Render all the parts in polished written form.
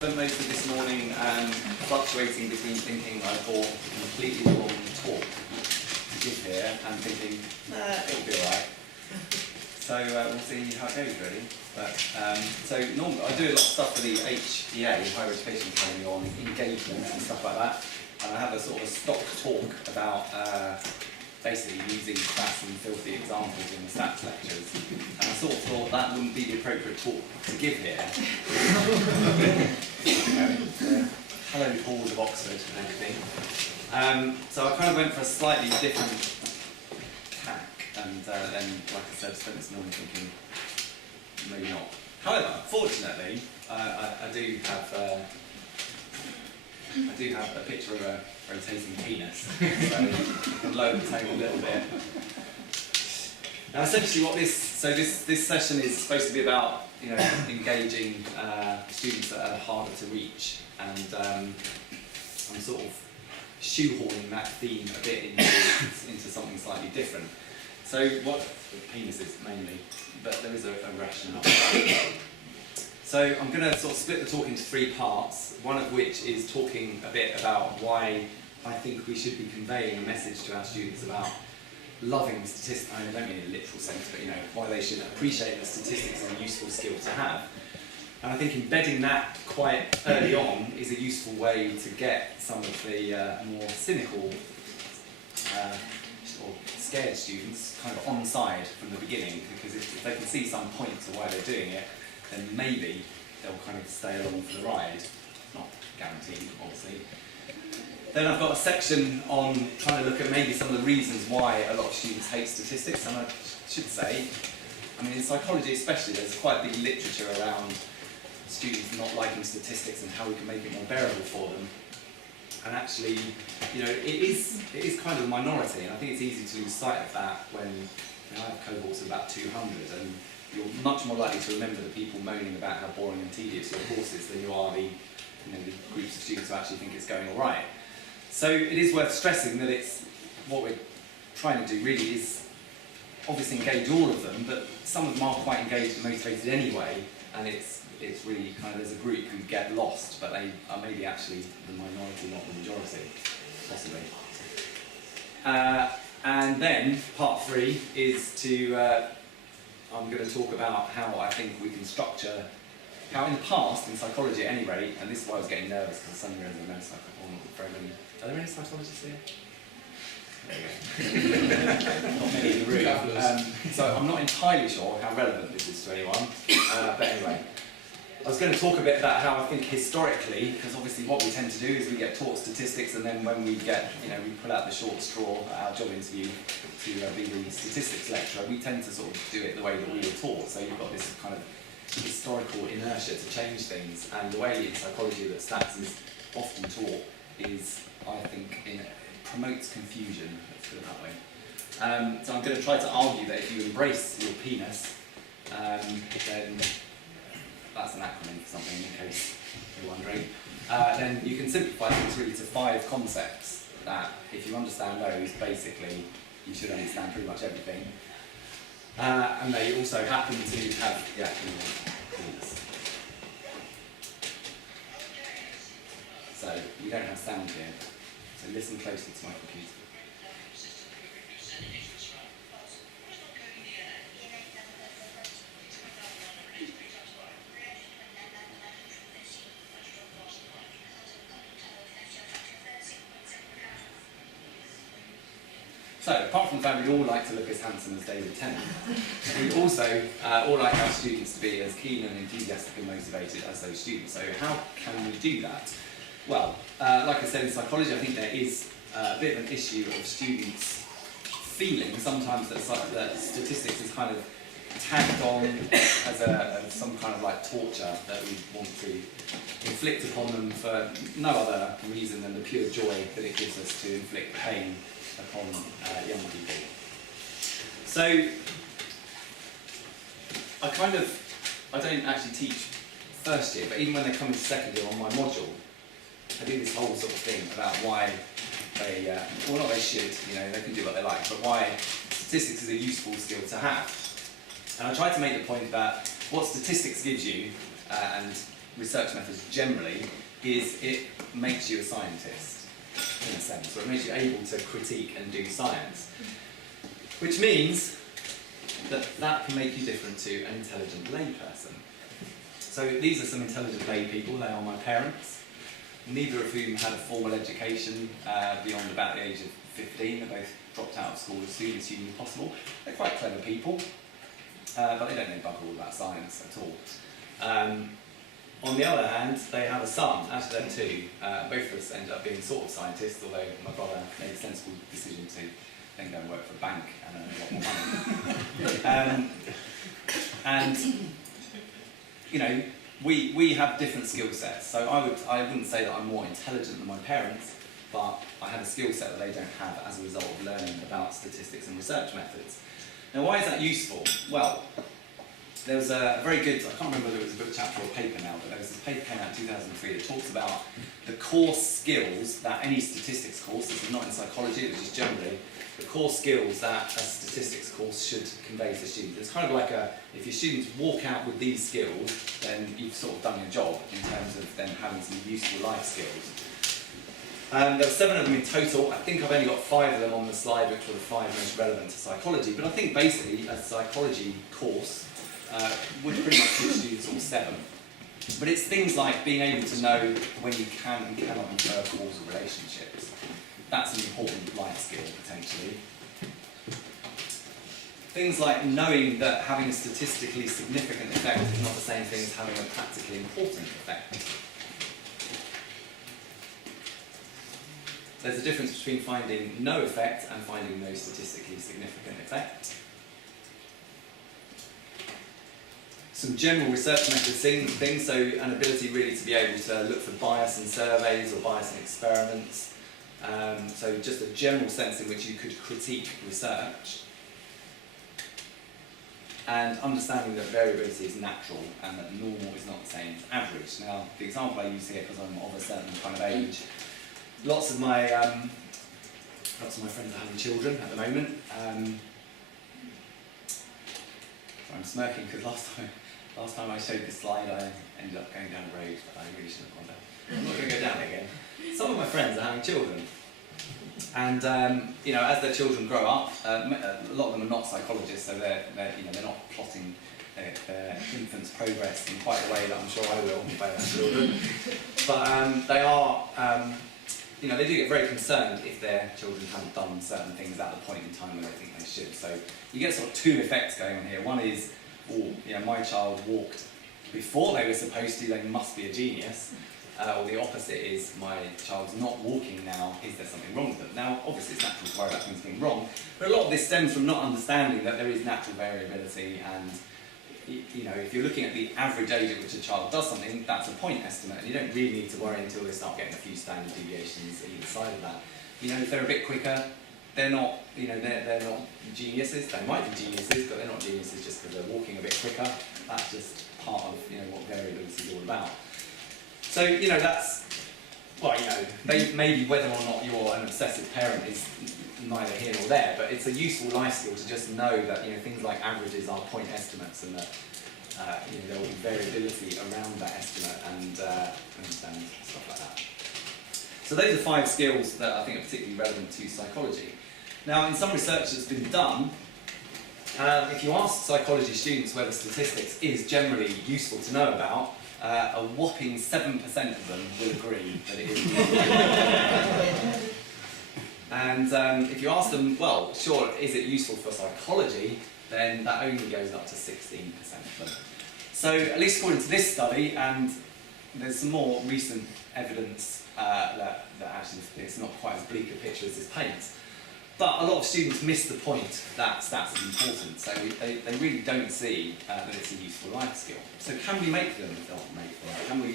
Spent most of this morning fluctuating between thinking I bought a completely wrong talk to give here and thinking, it'll be alright. So we'll see how it goes really. But so normally I do a lot of stuff for the HEA, Higher Education Academy, on engagement and stuff like that. And I have a sort of a stock talk about basically using crass and filthy examples in the stats lectures. And I sort of thought that wouldn't be the appropriate talk to give here. Hello, Paul of Oxford and everything. So I kind of went for a slightly different tack, and then, like I said, spent this morning thinking, maybe not. However, fortunately, I do have a picture of a rotating penis, so I can lower the tone a little bit. Now, essentially, this session is supposed to be about, engaging students that are harder to reach, and I'm sort of shoehorning that theme a bit into something slightly different. So, what the penis is mainly, but there is a rationale. So I'm going to sort of split the talk into three parts, one of which is talking a bit about why I think we should be conveying a message to our students about loving statistics. I don't mean in a literal sense, but why they should appreciate that statistics are a useful skill to have. And I think embedding that quite early on is a useful way to get some of the more cynical or scared students kind of on side from the beginning, because if they can see some point to why they're doing it, then maybe they'll kind of stay along for the ride. Not guaranteed, obviously. Then I've got a section on trying to look at maybe some of the reasons why a lot of students hate statistics, and I should say, in psychology especially, there's quite a big literature around students not liking statistics and how we can make it more bearable for them. And actually, it is kind of a minority, and I think it's easy to lose sight of that when I have cohorts of about 200, and you're much more likely to remember the people moaning about how boring and tedious your course is than you are the groups of students who actually think it's going all right. So it is worth stressing that what we're trying to do really is obviously engage all of them, but some of them are quite engaged and motivated anyway, and it's really kind of, there's a group who get lost, but they are maybe actually the minority, not the majority, possibly. And then part 3 is I'm going to talk about how I think we can structure, how in the past, in psychology at any rate, and this is why I was getting nervous, because suddenly there's no psychologists. Are there any psychologists here? Not many in the room. So I'm not entirely sure how relevant this is to anyone, but anyway. I was going to talk a bit about how I think historically, because obviously what we tend to do is we get taught statistics, and then when we get, we pull out the short straw at our job interview to be the statistics lecturer, we tend to sort of do it the way that we were taught. So you've got this kind of historical inertia to change things, and the way in psychology that stats is often taught is, I think, it promotes confusion, let's put it that way. So I'm going to try to argue that if you embrace your penis, then that's an acronym for something in case you're wondering, then you can simplify things really to 5 concepts that, if you understand those, basically you should understand pretty much everything. And they also happen to have the acronym penis. So we don't have sound here, so listen closely to my computer. So, apart from the fact we all like to look as handsome as David Tennant, we also all like our students to be as keen and enthusiastic and motivated as those students. So how can we do that? Well, like I said, in psychology, I think there is a bit of an issue of students feeling sometimes that statistics is kind of tagged on as some kind of like torture that we want to inflict upon them for no other reason than the pure joy that it gives us to inflict pain upon young people. So, I don't actually teach first year, but even when they come into second year on my module, I do this whole sort of thing about why they, well not they should, they can do what they like, but why statistics is a useful skill to have. And I try to make the point that what statistics gives you, and research methods generally is it makes you a scientist, in a sense, or it makes you able to critique and do science. Which means that that can make you different to an intelligent layperson. So these are some intelligent lay people, they are my parents, neither of whom had a formal education beyond about the age of 15. They both dropped out of school as soon as humanly possible. They're quite clever people, but they don't know bugger all about science at all. On the other hand, they have a son, actually they're two. Both of us ended up being sort of scientists, although my brother made a sensible decision to then go and work for a bank and earn a lot more money. And you know, we have different skill sets. So I wouldn't say that I'm more intelligent than my parents, but I have a skill set that they don't have as a result of learning about statistics and research methods. Now, why is that useful? Well, there was a very good, I can't remember whether it was a book chapter or a paper now, but there was this paper came out in 2003 that talks about the core skills that any statistics course, this is not in psychology, it was just generally, the core skills that a statistics course should convey to students. It's kind of like if your students walk out with these skills, then you've sort of done your job in terms of them having some useful life skills. There were 7 of them in total. I think I've only got 5 of them on the slide, which were the 5 most relevant to psychology, but I think basically a psychology course would pretty much teach students all 7. But it's things like being able to know when you can and cannot infer causal relationships. That's an important life skill, potentially. Things like knowing that having a statistically significant effect is not the same thing as having a practically important effect. There's a difference between finding no effect and finding no statistically significant effect. Some general research method things, so an ability really to be able to look for bias in surveys or bias in experiments. So just a general sense in which you could critique research. And understanding that variability is natural and that normal is not the same as average. Now, the example I use here, because I'm of a certain kind of age, lots of my friends are having children at the moment. I'm smirking because last time I showed this slide, I ended up going down a road that I really shouldn't have gone down. I'm not going to go down again. Some of my friends are having children, and you know, as their children grow up, a lot of them are not psychologists, so they're not plotting their infant's progress in quite a way that I'm sure I will if I have children. But they are, you know, they do get very concerned if their children haven't done certain things at the point in time when they think they should. So you get sort of 2 effects going on here. One is, oh, you know, my child walked before they were supposed to, they must be a genius. Or the opposite is, my child's not walking now, is there something wrong with them? Now, obviously it's natural to worry about things being wrong, but a lot of this stems from not understanding that there is natural variability, and you know, if you're looking at the average age at which a child does something, that's a point estimate, and you don't really need to worry until they start getting a few standard deviations either side of that. You know, if they're a bit quicker, they're not, you know, they're not geniuses. They might be geniuses, but they're not geniuses just because they're walking a bit quicker. That's just part of, you know, what variability is all about. So, you know, that's, well, you know, maybe whether or not you're an obsessive parent is neither here nor there, but it's a useful life skill to just know that, you know, things like averages are point estimates, and that you know, there will be variability around that estimate, and stuff like that. So those are 5 skills that I think are particularly relevant to psychology. Now, in some research that's been done, if you ask psychology students whether statistics is generally useful to know about, a whopping 7% of them will agree that it is. And if you ask them, well, sure, is it useful for psychology, then that only goes up to 16% of them. So, at least according to this study, and there's some more recent evidence that actually it's not quite as bleak a picture as this paints, but a lot of students miss the point that stats is important, so they really don't see that it's a useful life skill. So can we make them Can we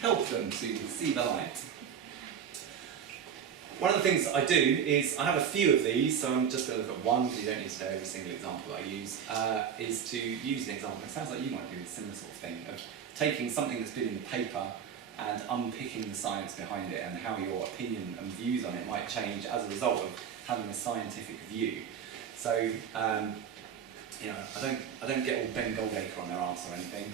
help them to see the light? One of the things that I do is, I have a few of these, so I'm just going to look at one, because you don't need to know every single example I use, is to use an example. It sounds like you might do a similar sort of thing, of taking something that's been in the paper and unpicking the science behind it, and how your opinion and views on it might change as a result of having a scientific view. So, I don't get all Ben Goldacre on their arse or anything.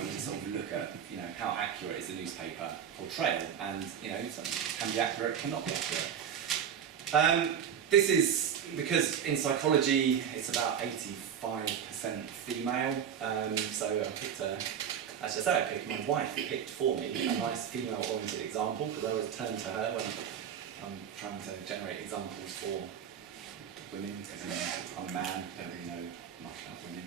We just sort of look at, how accurate is the newspaper portrayal, and, some can be accurate, cannot be accurate. This is because in psychology it's about 85% female, so I picked my wife picked for me a nice female-oriented example, because I always turn to her when I'm trying to generate examples for women, because I'm a man, don't really know much about women.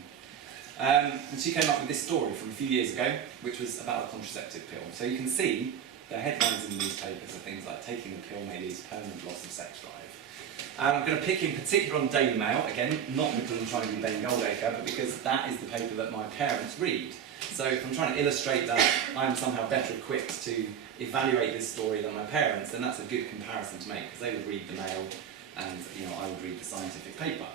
And she came up with this story from a few years ago, which was about a contraceptive pill. So you can see the headlines in the newspapers are things like "taking the pill may lead to permanent loss of sex drive." And I'm going to pick in particular on Daily Mail, again, not because I'm trying to be Ben Goldacre, but because that is the paper that my parents read. So if I'm trying to illustrate that I'm somehow better equipped to evaluate this story than my parents, then that's a good comparison to make, because they would read the Mail and I would read the scientific paper.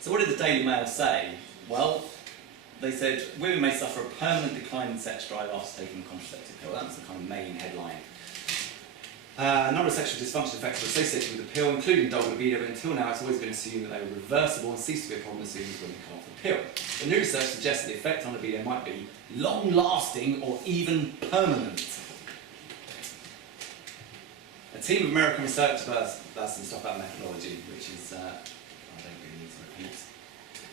So what did the Daily Mail say? Well, they said women may suffer a permanent decline in sex drive after taking a contraceptive pill. That was the kind of main headline. A number of sexual dysfunction effects were associated with the pill, including dull libido, but until now it's always been assumed that they were reversible and ceased to be a problem as soon as women come off the pill. The new research suggests that the effect on libido might be long-lasting or even permanent. A team of American researchers, that's some stuff about methodology, which is, I don't really need to repeat.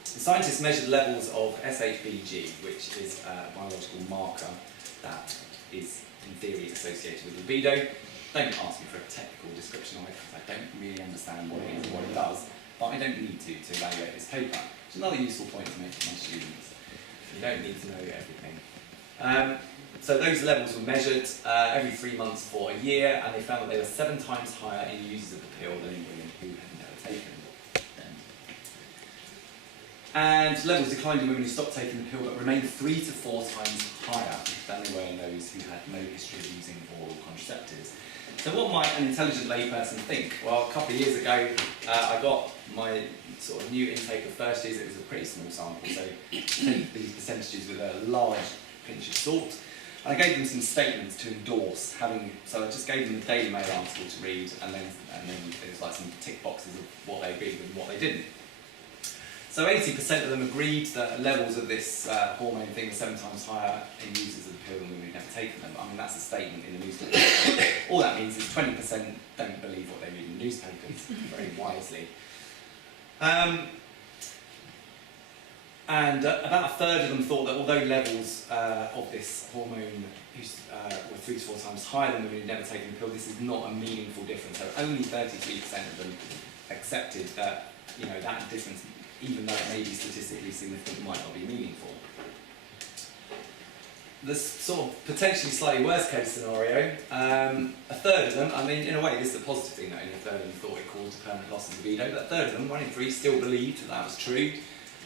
The scientists measured levels of SHBG, which is a biological marker that is, in theory, associated with libido. Don't ask me for a technical description of it, because I don't really understand what it is and what it does, but I don't need to evaluate this paper. It's another useful point to make to my students. You don't need to know everything. So those levels were measured every 3 months for a year, and they found that they were 7 times higher in users of the pill than in women who had never taken them. And levels declined in women who stopped taking the pill, but remained 3 to 4 times higher than they were in those who had no history of using oral contraceptives. So what might an intelligent layperson think? Well, a couple of years ago, I got my sort of new intake of first years. It was a pretty small sample, so take these percentages with a large pinch of salt. And I gave them some statements to endorse, so I just gave them the Daily Mail article to read, and then there was like some tick boxes of what they agreed with and what they didn't. So 80% of them agreed that levels of this hormone thing were 7 times higher in users of the pill than women who'd never taken them. I mean, that's a statement in the newspaper. All that means is 20% don't believe what they read in the newspapers, very wisely. And about a third of them thought that although levels of this hormone were 3 to 4 times higher than women who'd never taken the pill, this is not a meaningful difference. So only 33% of them accepted that, that difference, even though it may be statistically significant, might not be meaningful. The sort of potentially slightly worst case scenario, a third of them, I mean, in a way this is a positive thing that only a third of them thought it caused a permanent loss of libido, but a third of them, 1 in 3, still believed that that was true.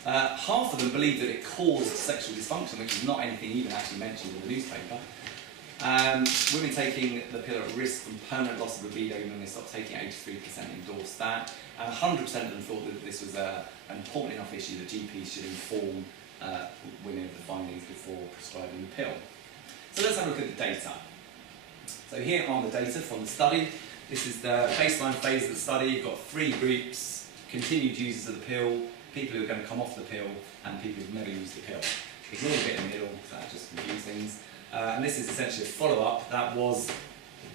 Half of them believed that it caused sexual dysfunction, which is not anything even actually mentioned in the newspaper. Women taking the pill at risk from permanent loss of libido when they stopped taking it, 83% endorsed that. And 100% of them thought that this was an important enough issue that GPs should inform women of the findings before prescribing the pill. So let's have a look at the data. So here are the data from the study. This is the baseline phase of the study. You've got 3 groups: continued users of the pill, people who are going to come off the pill, and people who've never used the pill. Ignore the bit in the middle, because that just confuses things. And this is essentially a follow-up that was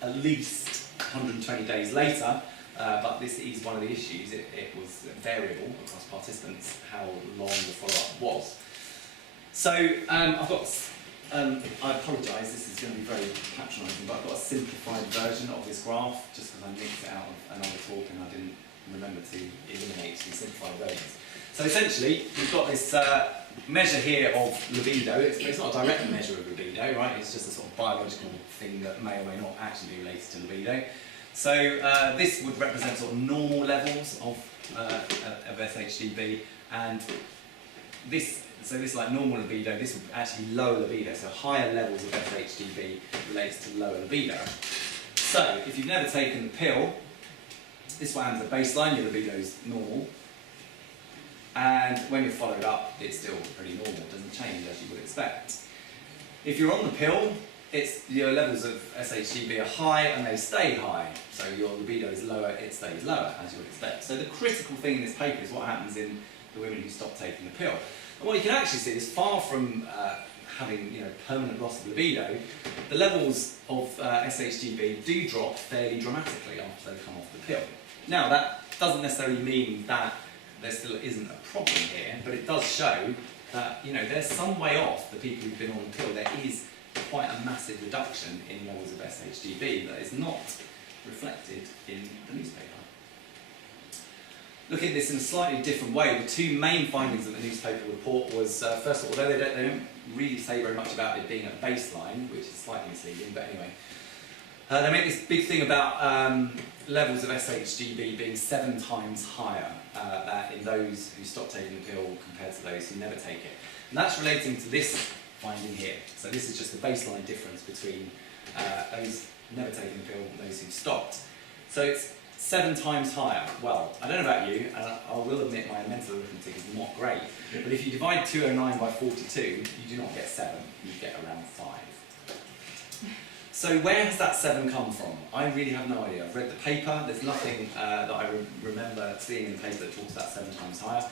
at least 120 days later, but this is one of the issues. It was variable across participants how long the follow-up was. So I've got, I apologise, this is going to be very patronising, but I've got a simplified version of this graph, just because I nicked it out of another talk and I didn't remember to eliminate some simplified versions. So essentially, we've got this measure here of libido. It's not a direct measure of libido, right? It's just a sort of biological thing that may or may not actually be related to libido. So this would represent sort of normal levels of SHGB, and this like normal libido, this would actually lower libido. So higher levels of SHGB relates to lower libido. So if you've never taken the pill, this is what happens at baseline. Your libido is normal. And when you're followed up, it's still pretty normal, it doesn't change as you would expect. If you're on the pill, your levels of SHGB are high and they stay high. So your libido is lower, it stays lower, as you would expect. So the critical thing in this paper is what happens in the women who stopped taking the pill. And what you can actually see is far from having permanent loss of libido, the levels of SHGB do drop fairly dramatically after they come off the pill. Now that doesn't necessarily mean that there still isn't a problem here, but it does show that there's some way off the people who've been on the pill. There is quite a massive reduction in levels of SHGB that is not reflected in the newspaper. Looking at this in a slightly different way, the two main findings of the newspaper report was, first of all, although they don't really say very much about it being at baseline, which is slightly misleading, but anyway, they make this big thing about levels of SHGB being 7 times higher in those who stop taking the pill compared to those who never take it. And that's relating to this finding here. So this is just the baseline difference between those never taking the pill and those who stopped. So it's 7 times higher. Well, I don't know about you, and I will admit my mental arithmetic is not great, but if you divide 209 by 42, you do not get 7, you get around 5. So where has that 7 come from? I really have no idea. I've read the paper, there's nothing that I remember seeing in the paper that talks about 7 times higher.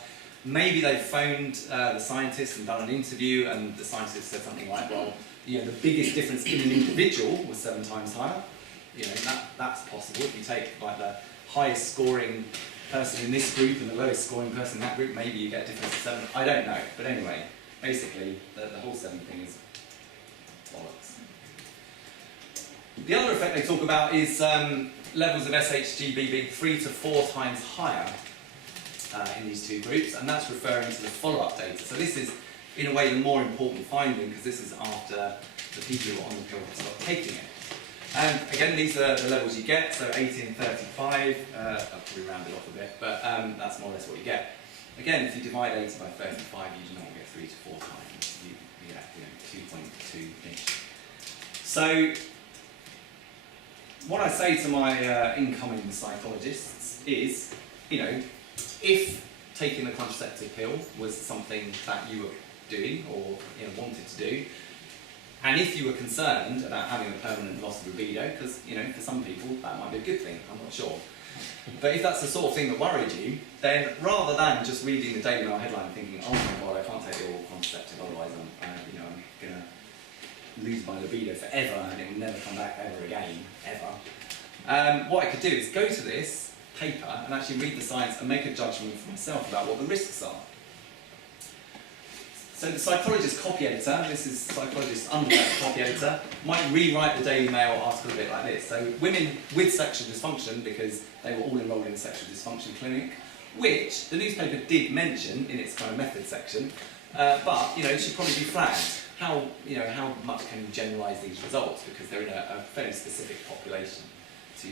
Maybe they've phoned the scientists and done an interview, and the scientist said something like, well, the biggest difference in an individual was 7 times higher. That's possible. If you take like the highest scoring person in this group and the lowest scoring person in that group, maybe you get a difference of 7. I don't know. But anyway, basically, the whole 7 thing is bollocks. The other effect they talk about is levels of SHGB being 3 to 4 times higher in these two groups, and that's referring to the follow-up data. So this is, in a way, the more important finding, because this is after the people who are on the pill have stopped taking it. And again, these are the levels you get, so 80 and 35, I'll probably round it off a bit, but that's more or less what you get. Again, if you divide 80 by 35, you do not get 3 to 4 times, you get 2.2-ish. So, what I say to my incoming psychologists is, if taking the contraceptive pill was something that you were doing or wanted to do, and if you were concerned about having a permanent loss of libido, because for some people that might be a good thing, I'm not sure. But if that's the sort of thing that worried you, then rather than just reading the Daily Mail headline and thinking, oh my god, I can't take the oral contraceptive, otherwise I'm going to lose my libido forever and it will never come back ever again, ever. What I could do is go to this paper and actually read the science and make a judgment for myself about what the risks are. So the psychologist copy editor, this is psychologist undergrad copy editor, might rewrite the Daily Mail article a bit like this. So women with sexual dysfunction, because they were all enrolled in a sexual dysfunction clinic, which the newspaper did mention in its kind of method section, but it should probably be flagged. How much can you generalise these results, because they're in a fairly specific population to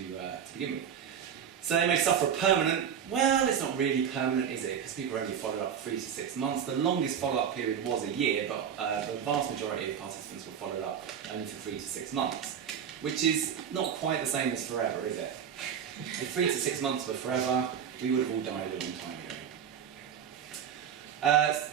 begin with. So they may suffer a permanent, well, it's not really permanent, is it? Because people are only followed up 3 to 6 months. The longest follow-up period was a year, but the vast majority of participants were followed up only for 3 to 6 months, which is not quite the same as forever, is it? If 3 to 6 months were forever, we would have all died a long time ago.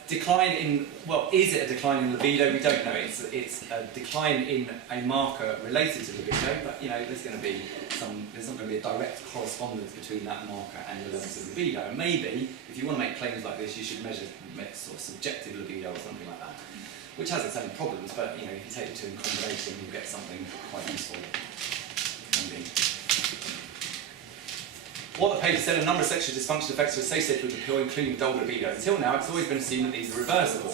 Decline in, well, is it a decline in libido? We don't know. It's a decline in a marker related to libido, but there's not going to be a direct correspondence between that marker and the levels of libido. And maybe, if you want to make claims like this, you should measure sort of subjective libido or something like that, which has its own problems, but if you take the two in combination, you get something quite useful. Maybe. What the paper said, a number of sexual dysfunction effects are associated with the pill, including dull libido. Until now, it's always been assumed that these are reversible.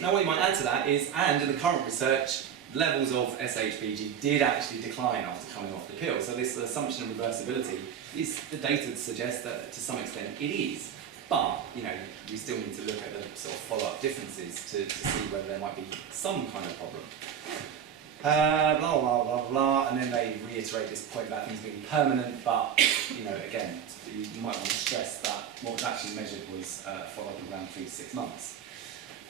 Now, what you might add to that is, and in the current research, levels of SHBG did actually decline after coming off the pill. So this assumption of reversibility is the data to suggest that, to some extent, it is. But, we still need to look at the sort of follow-up differences to see whether there might be some kind of problem. Blah, blah, blah, blah, and then they reiterate this point about things being permanent, but, again, you might want to stress that what was actually measured was follow-up around 3 to 6 months.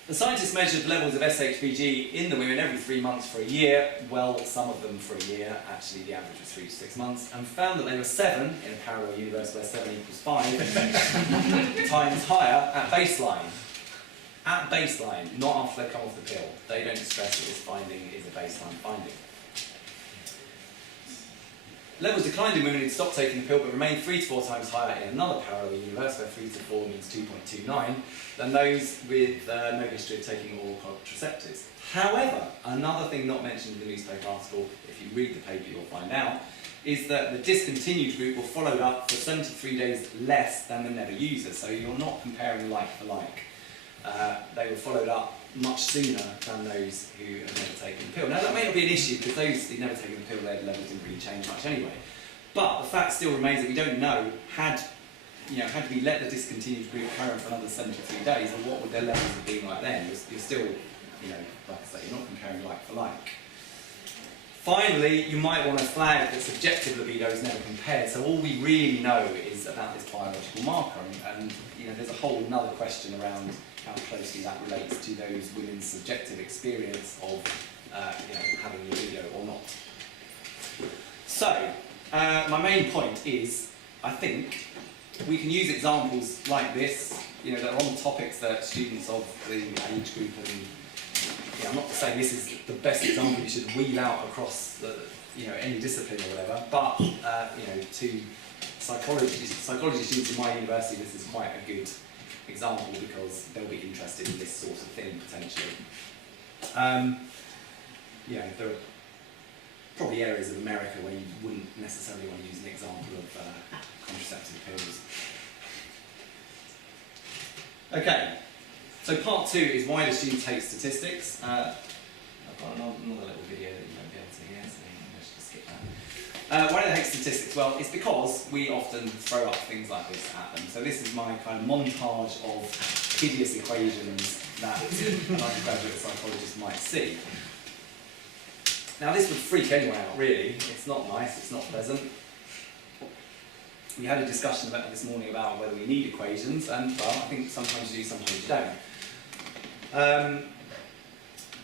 The scientists measured levels of SHBG in the women every 3 months for a year, well, some of them for a year, actually the average was 3 to 6 months, and found that they were 7, in a parallel universe where 7 equals 5, times higher at baseline. At baseline, not after they come off the pill. They don't stress that this finding is a baseline finding. Levels declined in women who'd stopped taking the pill but remained 3 to 4 times higher in another parallel universe where 3 to 4 means 2.29 than those with no history of taking oral contraceptives. However, another thing not mentioned in the newspaper article, if you read the paper you'll find out, is that the discontinued group were followed up for 73 days less than the never users, so you're not comparing like for like. They were followed up much sooner than those who had never taken the pill. Now that may not be an issue because those who'd never taken the pill, their levels didn't really change much anyway. But the fact still remains that we don't know had we let the discontinued group carry on for another 73 days, and what would their levels have been like then? You're still, like I say, you're not comparing like for like. Finally, you might want to flag that subjective libido is never compared, so all we really know is about this biological marker, and there's a whole another question around how closely that relates to those women's subjective experience of having libido or not. So, my main point is, I think we can use examples like this, that are on topics that students of the age group and I'm not saying this is the best example you should wheel out across any discipline or whatever, but to psychology students in my university, this is quite a good example because they'll be interested in this sort of thing potentially. There are probably areas of America where you wouldn't necessarily want to use an example of contraceptive pills. Okay. So part 2 is why do students hate statistics. I've got another little video that you won't be able to hear, so let's just skip that. Why do they hate statistics? Well, it's because we often throw up things like this at them. So this is my kind of montage of hideous equations that an undergraduate psychologist might see. Now this would freak anyone out, really. It's not nice, it's not pleasant. We had a discussion about this morning about whether we need equations, and well, I think sometimes you do, sometimes you don't.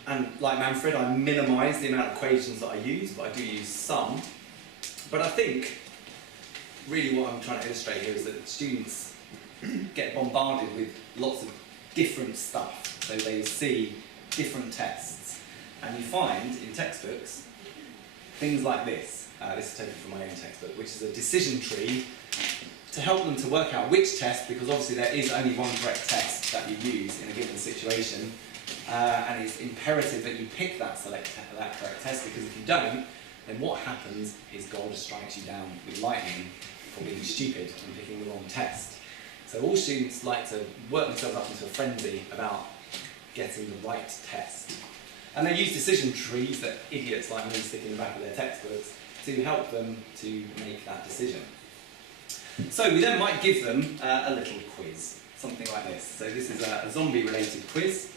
And like Manfred, I minimise the amount of equations that I use, but I do use some. But I think, really what I'm trying to illustrate here is that students get bombarded with lots of different stuff. So they see different tests. And you find in textbooks things like this. This is taken from my own textbook, which is a decision tree to help them to work out which test, because obviously there is only one correct test that you use in a given situation, and it's imperative that you pick that correct test, because if you don't, then what happens is God strikes you down with lightning for being stupid and picking the wrong test. So all students like to work themselves up into a frenzy about getting the right test. And they use decision trees that idiots like me stick in the back of their textbooks to help them to make that decision. So we then might give them a little quiz, something like this. So this is a zombie-related quiz.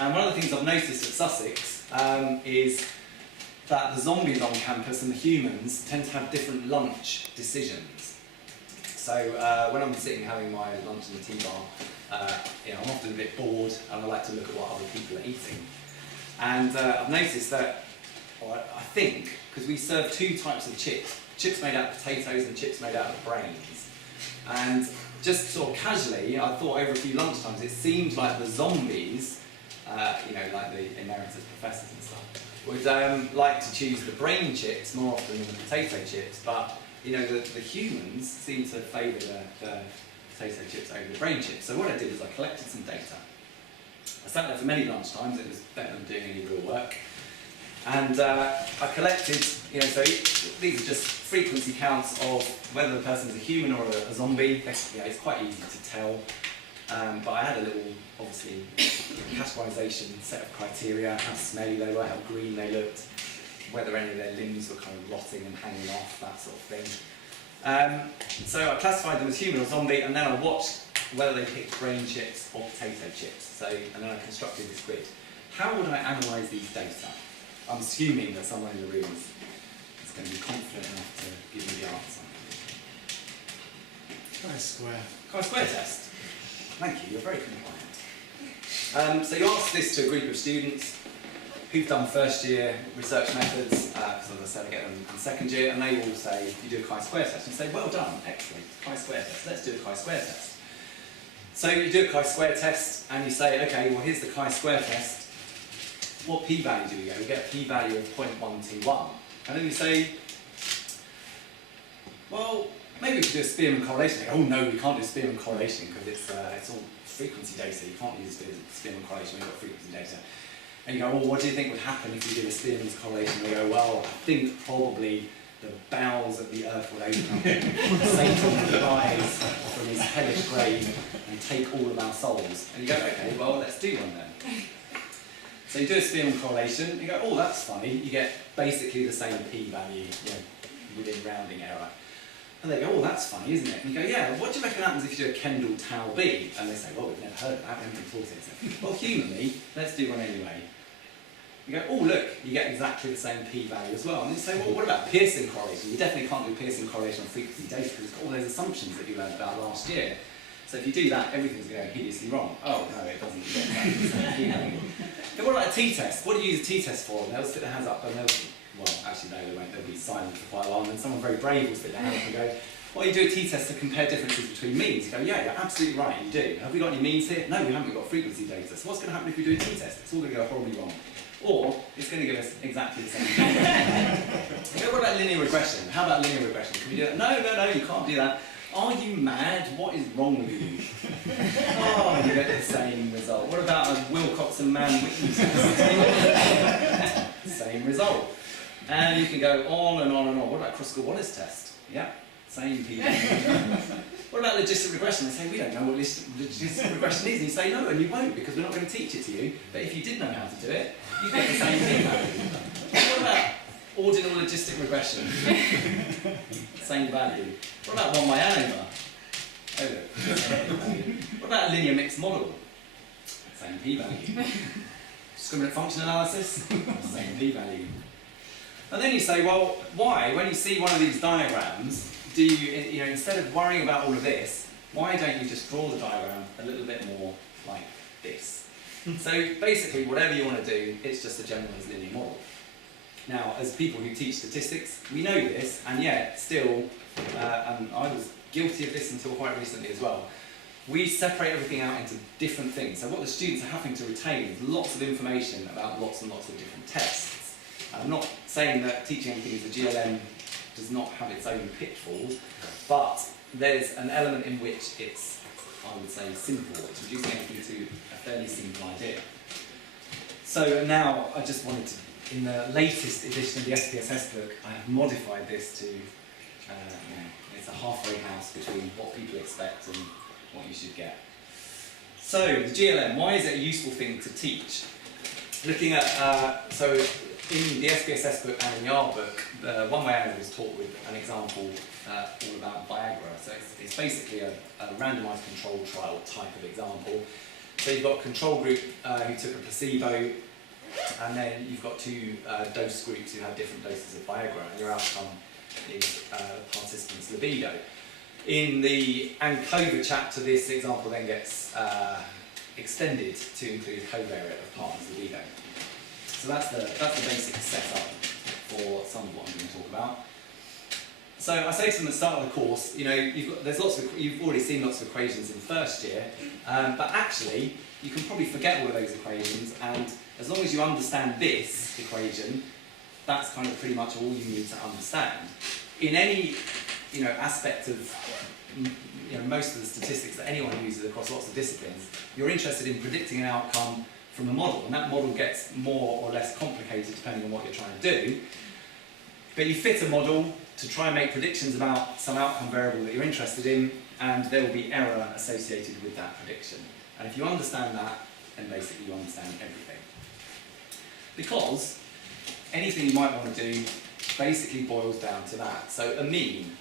And one of the things I've noticed at Sussex is that the zombies on campus and the humans tend to have different lunch decisions. So when I'm sitting having my lunch in the tea bar, I'm often a bit bored and I like to look at what other people are eating. And I've noticed that, I think, because we serve 2 types of chips made out of potatoes and chips made out of brains. And just sort of casually, I thought over a few lunchtimes, it seemed like the zombies, like the emeritus professors and stuff, would like to choose the brain chips more often than the potato chips, but the humans seem to favour the potato chips over the brain chips. So what I did is I collected some data. I sat there for many lunchtimes, it was better than doing any real work. And I collected, so these are just frequency counts of whether the person's a human or a zombie. It's quite easy to tell. But I had a little, obviously, categorisation set of criteria, how smelly they were, how green they looked, whether any of their limbs were kind of rotting and hanging off, that sort of thing. So I classified them as human or zombie, and then I watched whether they picked brain chips or potato chips. And then I constructed this grid. How would I analyse these data? I'm assuming that someone in the room is going to be confident enough to give me the answer. Chi-square. Chi-square test. Thank you, you're very compliant. So you ask this to a group of students who've done first year research methods, because as I said, I get them in second year, and they all say, you do a chi-square test. And you say, well done, excellent, chi-square test, let's do a chi-square test. So you do a chi-square test, and you say, okay, well here's the chi-square test. What p-value do we get? We get a p-value of 0.121. And then you say, well, maybe we could do a Spearman correlation. They go, oh no, we can't do Spearman correlation because it's all frequency data. You can't use Spearman correlation when you've got frequency data. And you go, well, what do you think would happen if you did a Spearman's correlation? And they go, well, I think probably the bowels of the earth would open up. Satan would rise from his hellish grave and take all of our souls. And you go, okay, well, let's do one then. So you do a Spearman correlation, you go, oh, that's funny. You get basically the same p-value, within rounding error. And they go, oh, that's funny, isn't it? And you go, yeah, what do you reckon happens if you do a Kendall tau b? And they say, well, we've never heard of that, we haven't been taught it. So, well, humanly, let's do one anyway. You go, oh look, you get exactly the same p-value as well. And you say, well, what about Pearson correlation? You definitely can't do Pearson correlation on frequency data because it's got all those assumptions that you learned about last year. So if you do that, everything's going hideously wrong. Oh, no, it doesn't get exactly the same p-value. Then what about a t-test? What do you use a t-test for? And they'll sit their hands up and they'll, well, actually no, they won't. They'll be silent for quite a while. And then someone very brave will sit their hand up and go, well, you do a t-test to compare differences between means. You go, yeah, you're absolutely right, you do. Have we got any means here? No, we haven't. We've got frequency data. So what's going to happen if we do a t-test? It's all going to go horribly wrong. Or it's going to give us exactly the same thing. Okay, what about linear regression? How about linear regression? Can we do that? No, you can't do that. Are you mad? What is wrong with you? Oh, you get the same result. What about a Wilcox and Mann-Whitney test? Same result. And you can go on and on and on. What about cross-school Wallace test? Yeah, same people. What about logistic regression? They say, we don't know what logistic regression is. And you say, no, and you won't, because we're not going to teach it to you. But if you did know how to do it, you'd get the same thing. What about ordinal logistic regression? Same value. What about one by ANOVA? Oh, look. What about a linear mixed model? Same p-value. Discriminant function analysis? Same p-value. And then you say, well, why, when you see one of these diagrams, do you, instead of worrying about all of this, why don't you just draw the diagram a little bit more like this? So basically, whatever you want to do, it's just a generalized linear model. Now, as people who teach statistics, we know this, and yet still, and I was guilty of this until quite recently as well, we separate everything out into different things. So what the students are having to retain is lots of information about lots and lots of different tests. And I'm not saying that teaching anything as a GLM does not have its own pitfalls, but there's an element in which it's, I would say, simple. It's reducing everything to a fairly simple idea. So now I just wanted to, in the latest edition of the SPSS book, I have modified this to, it's a halfway house between what people expect and what you should get. So, the GLM, why is it a useful thing to teach? Looking at, so in the SPSS book and in the R book, the one way ANOVA is taught with an example all about Viagra. So it's basically a randomised controlled trial type of example. So you've got a control group who took a placebo, and then you've got two dose groups who have different doses of Viagra, and your outcome is participants' libido. In the ANCOVA chapter, this example then gets extended to include covariate of partners' libido. So that's the basic setup for some of what I'm going to talk about. So I say to them at the start of the course, you've already seen lots of equations in first year, but actually you can probably forget all of those equations, and as long as you understand this equation, that's kind of pretty much all you need to understand. In any aspect of most of the statistics that anyone uses across lots of disciplines, you're interested in predicting an outcome from a model, and that model gets more or less complicated depending on what you're trying to do. But you fit a model to try and make predictions about some outcome variable that you're interested in, and there will be error associated with that prediction. And if you understand that, then basically you understand everything. Because anything you might want to do basically boils down to that. So a mean.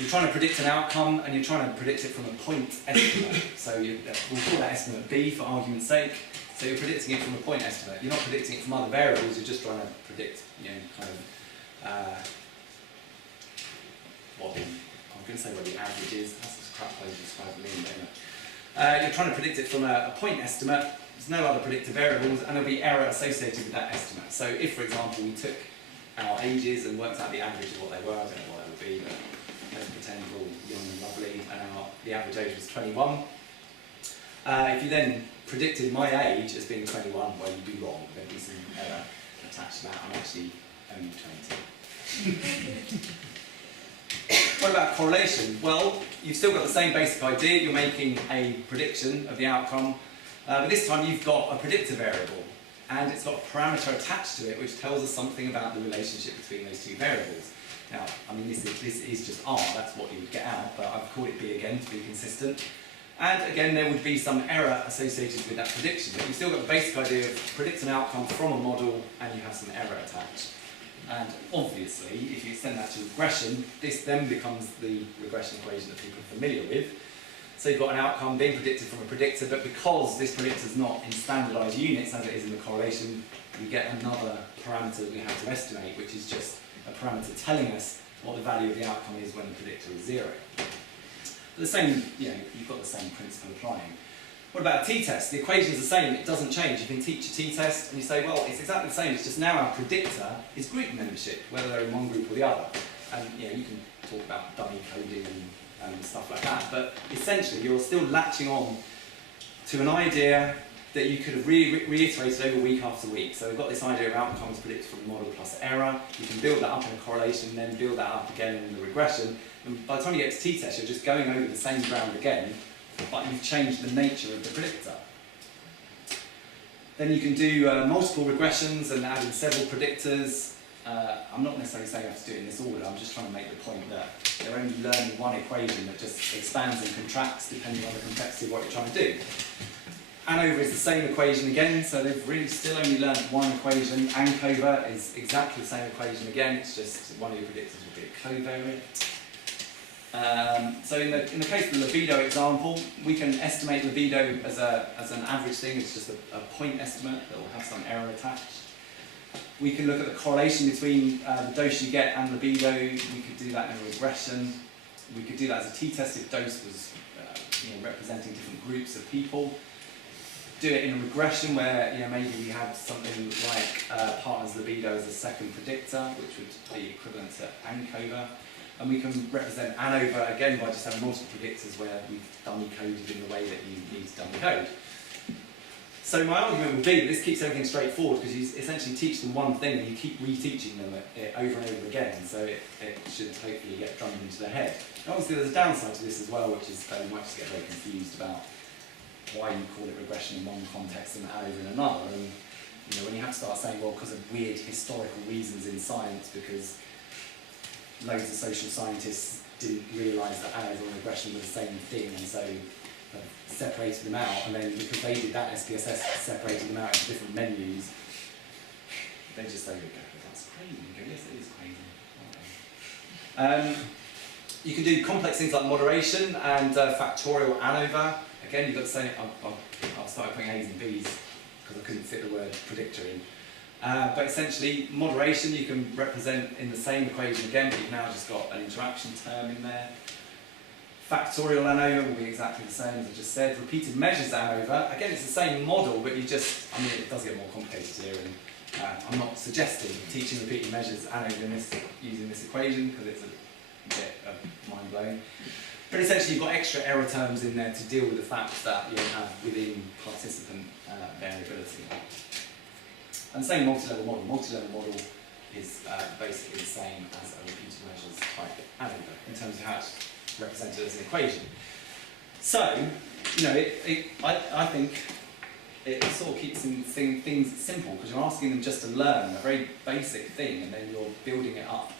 You're trying to predict an outcome, and you're trying to predict it from a point estimate. So we'll call that estimate B for argument's sake. So you're predicting it from a point estimate. You're not predicting it from other variables. You're just trying to predict, what I'm going to say what the average is. That's a crap way to describe the mean, isn't it? You're trying to predict it from a point estimate. There's no other predictor variables, and there'll be error associated with that estimate. So if, for example, we took our ages and worked out the average of what they were, I don't know what it would be, but let's pretend we're all young and lovely, and the average age was 21. If you then predicted my age as being 21, well, you'd be wrong. There'd be some error attached to that. I'm actually only 20. What about correlation? Well, you've still got the same basic idea. You're making a prediction of the outcome, but this time you've got a predictor variable, and it's got a parameter attached to it which tells us something about the relationship between those two variables. Now, I mean, this is just R, that's what you would get out, but I've called it B again to be consistent. And again, there would be some error associated with that prediction, but you've still got the basic idea of predict an outcome from a model, and you have some error attached. And obviously, if you extend that to regression, this then becomes the regression equation that people are familiar with. So you've got an outcome being predicted from a predictor, but because this predictor is not in standardised units as it is in the correlation, we get another parameter that we have to estimate, which is just a parameter telling us what the value of the outcome is when the predictor is 0. But the same, you've got the same principle applying. What about a t-test? The equation is the same, it doesn't change. You can teach a t-test and you say, well, it's exactly the same, it's just now our predictor is group membership, whether they're in one group or the other. And you can talk about dummy coding and stuff like that, but essentially you're still latching on to an idea that you could have reiterated over week after week. So we've got this idea of outcomes predicted from the model plus error. You can build that up in a correlation, then build that up again in the regression. And by the time you get to t-test, you're just going over the same ground again, but you've changed the nature of the predictor. Then you can do multiple regressions and add in several predictors. I'm not necessarily saying you have to do it in this order, I'm just trying to make the point that they're only learning one equation that just expands and contracts depending on the complexity of what you're trying to do. ANOVA is the same equation again, so they've really still only learned one equation. ANCOVA is exactly the same equation again, it's just one of your predictors will be a covariate. So in the case of the libido example, we can estimate libido as an average thing. It's just a point estimate that will have some error attached. We can look at the correlation between the dose you get and libido. We could do that in a regression. We could do that as a t-test if dose was representing different groups of people. Do it in a regression where maybe we have something like partner's libido as a second predictor, which would be equivalent to ANCOVA. And we can represent ANOVA again by just having multiple predictors where we've dummy coded in the way that you need to dummy code. So my argument would be that this keeps everything straightforward because you essentially teach them one thing and you keep reteaching them it over and over again, so it should hopefully get drummed into their head. And obviously there's a downside to this as well, which is you might just get very confused about why you call it regression in one context and ANOVA in another. And when you have to start saying, well, because of weird historical reasons in science, because loads of social scientists didn't realise that ANOVA and regression were the same thing, and so separated them out, and then because they did that, SPSS separated them out into different menus, they just say, that's crazy. You go, yes, it is crazy. You can do complex things like moderation and factorial ANOVA. Again, you've got the same, I'll start putting A's and B's because I couldn't fit the word predictor in. But essentially, moderation you can represent in the same equation again, but you've now just got an interaction term in there. Factorial ANOVA will be exactly the same as I just said. Repeated measures ANOVA, again it's the same model, but it does get more complicated here, and I'm not suggesting teaching repeated measures ANOVA using this equation, because it's a bit mind-blowing. But essentially you've got extra error terms in there to deal with the fact that you have within participant variability. And same multi-level model. Multi-level model is basically the same as a repeated measures type ANOVA in terms of how it's represented as an equation. So, I think it sort of keeps things simple because you're asking them just to learn a very basic thing and then you're building it up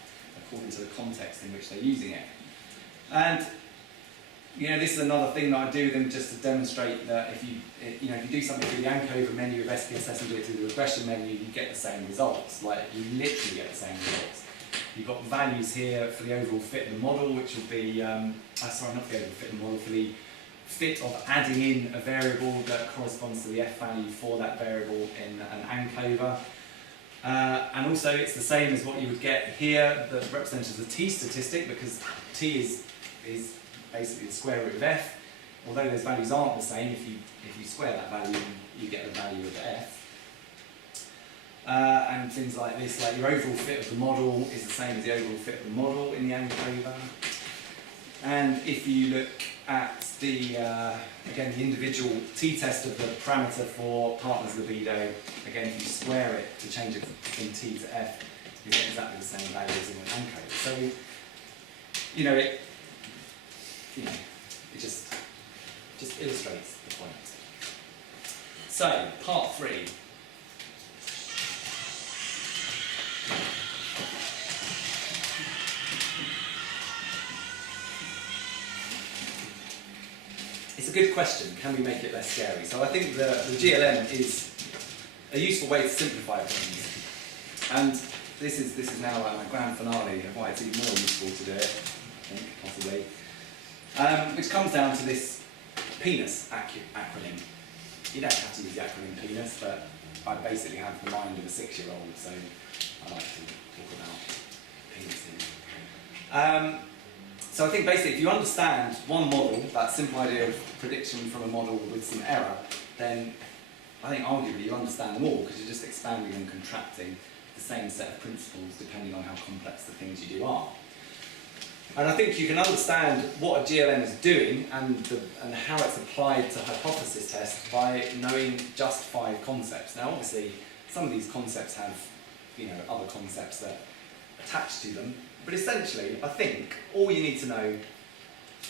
according to the context in which they're using it. And this is another thing that I do with them just to demonstrate that if you do something through the ANCOVA menu of SPSS and do it through the regression menu, you get the same results. Like, you literally get the same results. You've got values here for the overall fit of the model, which will be, sorry, not for the overall fit of the model, for the fit of adding in a variable that corresponds to the F value for that variable in an ANCOVA. And also it's the same as what you would get here, that represents as a t statistic, because t is basically the square root of f. Although those values aren't the same, if you square that value, you get the value of f. And things like this, like your overall fit of the model is the same as the overall fit of the model in the ANCOVA. And if you look at the, again, the individual t-test of the parameter for partner's libido, again, if you square it to change it from t to f, you get exactly the same values in an ANCOVA. So you know, it just illustrates the point. So, part 3. It's a good question, can we make it less scary? So I think the GLM is a useful way to simplify things. And this is now like my grand finale of why it's even more useful to do it, I think, possibly. Which comes down to this PENUS acronym. You don't have to use the acronym PENUS, but I basically have the mind of a 6-year-old, so I like to talk about penises. So I think basically if you understand one model, that simple idea of prediction from a model with some error, then I think arguably you understand them all because you're just expanding and contracting the same set of principles depending on how complex the things you do are. And I think you can understand what a GLM is doing and how it's applied to hypothesis tests by knowing just 5 concepts. Now obviously some of these concepts have other concepts that attach to them, but essentially I think all you need to know,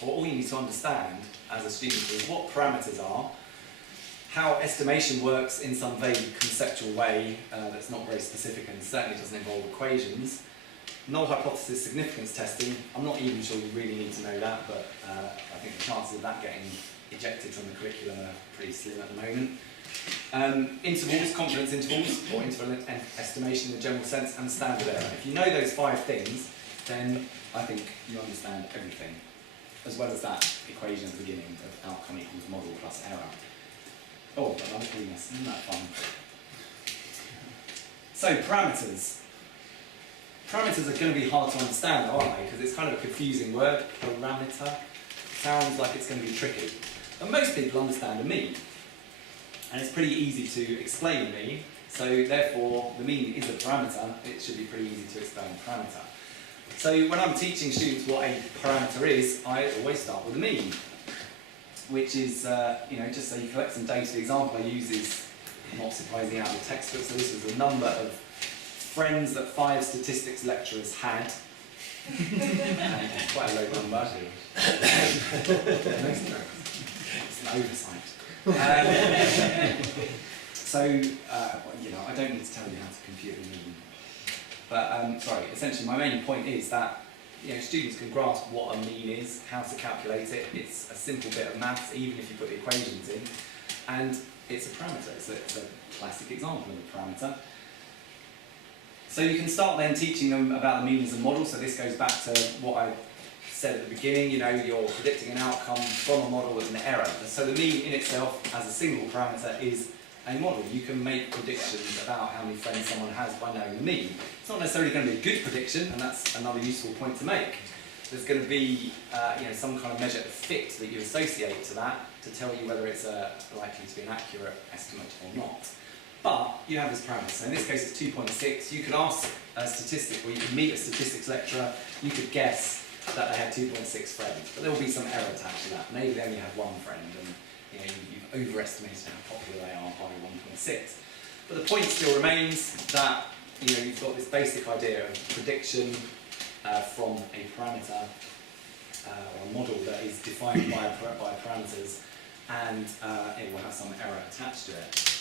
or all you need to understand as a student is what parameters are, how estimation works in some vague conceptual way that's not very specific and certainly doesn't involve equations. Null hypothesis significance testing, I'm not even sure you really need to know that, but I think the chances of that getting ejected from the curriculum are pretty slim at the moment. Intervals, confidence intervals, or interval estimation in a general sense, and standard error. If you know those 5 things, then I think you understand everything, as well as that equation at the beginning of outcome equals model plus error. Oh, but I'm doing this, isn't that fun? So, parameters. Parameters are going to be hard to understand, aren't they? Because it's kind of a confusing word. Parameter sounds like it's going to be tricky. And most people understand a mean. And it's pretty easy to explain a mean. So therefore, the mean is a parameter. It should be pretty easy to explain a parameter. So when I'm teaching students what a parameter is, I always start with a mean. Which is, just so you collect some data. The example I use is not surprisingly out of the textbook. So this was the number of friends that 5 statistics lecturers had. And it's quite a low number. It's an oversight. I don't need to tell you how to compute a mean. But, essentially my main point is that students can grasp what a mean is, how to calculate it. It's a simple bit of maths, even if you put the equations in. And it's a parameter. It's a classic example of a parameter. So you can start then teaching them about the mean as a model. So this goes back to what I said at the beginning, you're predicting an outcome from a model with an error. So the mean in itself as a single parameter is a model. You can make predictions about how many friends someone has by knowing the mean. It's not necessarily going to be a good prediction, and that's another useful point to make. There's going to be some kind of measure of fit that you associate to that to tell you whether it's likely to be an accurate estimate or not. But you have this parameter. So in this case it's 2.6. You could ask a statistic, or you could meet a statistics lecturer, you could guess that they had 2.6 friends, but there will be some error attached to that. Maybe they only have 1 friend, and you've overestimated how popular they are by 1.6. But the point still remains that you've got this basic idea of prediction from a parameter or a model that is defined by parameters, and it will have some error attached to it.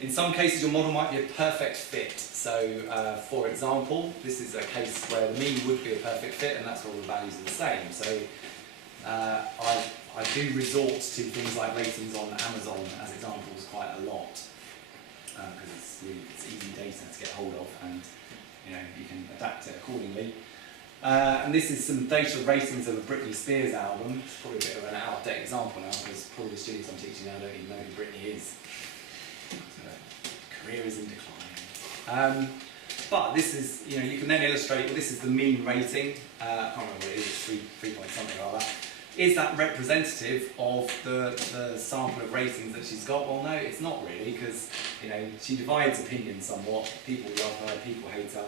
In some cases, your model might be a perfect fit. So, for example, this is a case where the mean would be a perfect fit, and that's where all the values are the same. So, I do resort to things like ratings on Amazon as examples quite a lot, because it's easy data to get hold of, and you can adapt it accordingly. And this is some data ratings of a Britney Spears album. It's probably a bit of an out-of-date example now, because probably the students I'm teaching now don't even know who Britney is. Career is in decline. But this is, you can then illustrate, well, this is the mean rating. I can't remember what it is, it's 3 point something like that. Is that representative of the sample of ratings that she's got? Well, no, it's not really, because she divides opinion somewhat. People love her, people hate her,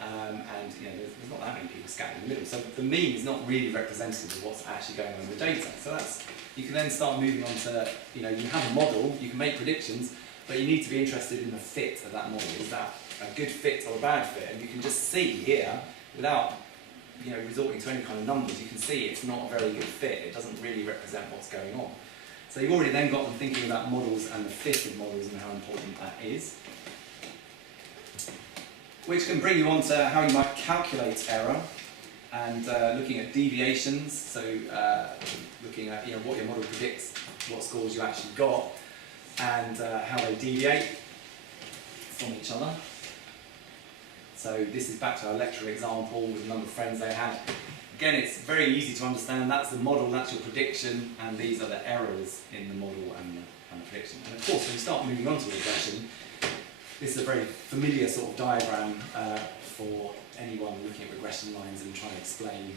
and there's not that many people scattered in the middle. So the mean is not really representative of what's actually going on in the data. So you can then start moving on to, you have a model, you can make predictions, but you need to be interested in the fit of that model. Is that a good fit or a bad fit? And you can just see here, without resorting to any kind of numbers, you can see it's not a very good fit. It doesn't really represent what's going on. So you've already then got them thinking about models and the fit of models and how important that is. Which can bring you on to how you might calculate error and looking at deviations, so looking at what your model predicts, what scores you actually got, and how they deviate from each other. So this is back to our lecture example with the number of friends they had. Again, it's very easy to understand. That's the model, that's your prediction, and these are the errors in the model and the prediction. And of course, when you start moving on to regression, this is a very familiar sort of diagram for anyone looking at regression lines and trying to explain,